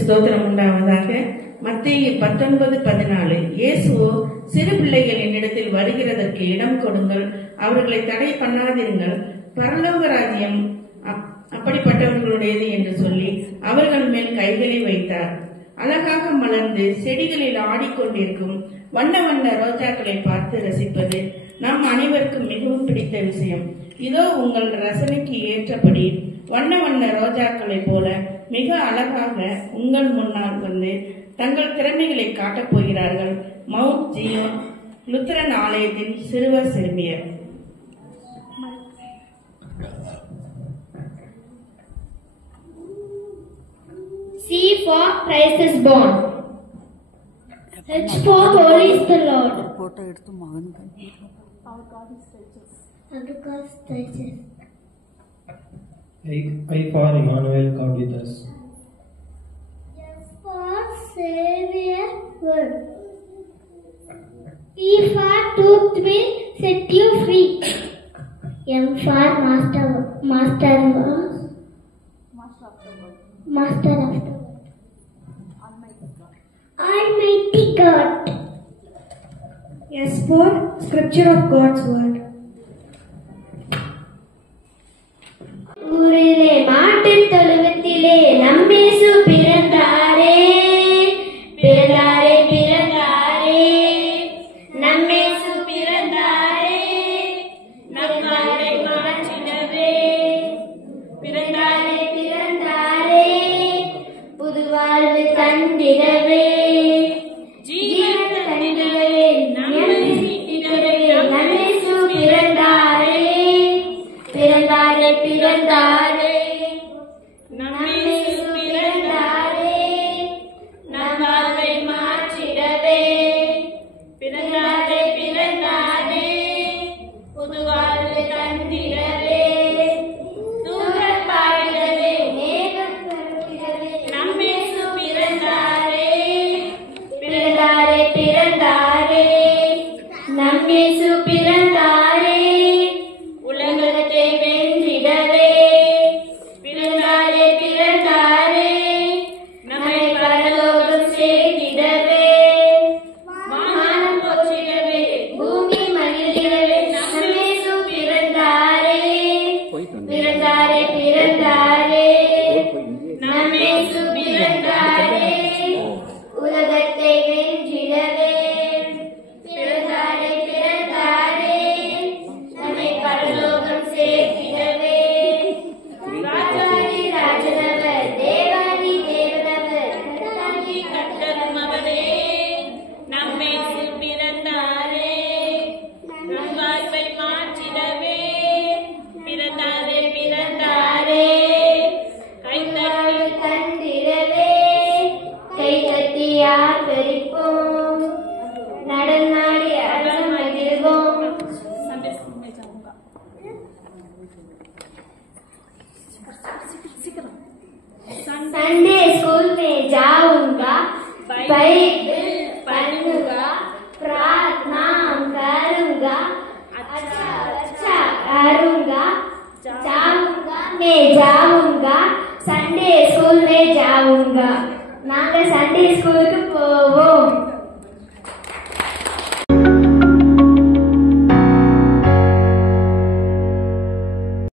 ஸ்தோத்திரம் உண்டாவதாக. மத்தேயு 19:14 இயேசுவோ, சிறு பிள்ளைகள் என்னிடத்தில் வருகிறதற்கு இடம் கொடுங்கள், அவர்களை தடை பண்ணாதிருங்கள், பரலோக ராஜ்யம் அப்படிப்பட்டவர்களுடையது என்று சொல்லி அவர்கள் மேல் கைகளை வைத்தார். அழகாக மலர்ந்து செடிகளில் ஆடிக்கொண்டிருக்கும் வண்ண வண்ண ரோஜாக்களை பார்த்து ரசிப்பது நம் அனைவருக்கும் மிகவும் பிடித்த விஷயம். இதோ உங்கள் ரசனைக்கு ஏற்றபடி வண்ண வண்ண ரோஜாக்களை போல மிக அழகாக உங்கள் முன்னால் வந்து தங்கள் திறமைகளை காட்டப் போகிறார்கள் மவுண்ட் ஜியோன் லுத்தரன் ஆலயத்தின் சிறுவர் சிறுமியர். C for Christ is born. H for holy is the Lord. Our God is righteous. Our God is righteous. I for Emmanuel, God with us. S for Savior word. T for truth will set you free. M for master of the world. Almighty God. S for scripture of God's word. ஊரிலே மாட்டுத் தொழுவத்திலே நம்மேசு பிறந்தாரே, பிறந்தாரே, பிறந்தாரே, நம்மேசு பிறந்தாரே, நம்மாரை மாற்றிடவே, பிறந்தாரே, பிறந்தாரே, புது வாழ்வு தந்திடவே, ஜீவன் தந்திடவே, நம்மை மீட்டிடவே, நம்மேசு பிறந்தாரே, பிறந்தாரே, பிறந்தாரே, நம்மேசு பிறந்தாரே, நம் வாழ்வை மாற்றிடவே, பிறந்தாரே, பிறந்தாரே, புது வாழ்வு தந்திடவே, தூரப் பாடிடவே, மேகம் பறந்திடவே, நம்மேசு பிறந்தாரே, பிறந்தாரே, பிறந்தாரே, நம்மேசு பிறந்தாரே, உலகத்தை வென்றிடவே, பிறந்தாரே, பிறந்தாரே, நம்மை பரலோகம் சேர்த்திடவே, வானம் போற்றிடவே, பூமி மகிழ்ந்திடவே, நம்மேசு பிறந்தாரே, பிறந்தாரே, பிறந்தாரே, நம்மேசு பிறந்தாரே, உலகத்தை வென்றிடவே, பிறந்தாரே, பிறந்தாரே, நம்மை பரலோகம் சேர்த்திடவே, ராஜாதி ராஜனவர், தேவாதி தேவனவர், கர்த்தாதி கர்த்தரும் அவரே, நம்மேசு பிறந்தாரே, நம் வாழ்வை மாற்றிடவே, பிறந்தாரே, பிறந்தாரே, கைத்தட்டி தந்திடவே, கைத்தட்டி ஆதரிப்போம், நடனாடி அறம் மகிழ்வோம். संडे स्कूल में जाऊंगा, बाइबल पढ़ूंगा, प्रार्थना करूंगा, अच्छा अच्छा करूंगा, जाऊंगा, मैं जाऊंगा, संडे स्कूल में जाऊंगा. நாங்க சண்டே ஸ்கூலுக்கு போவோம்.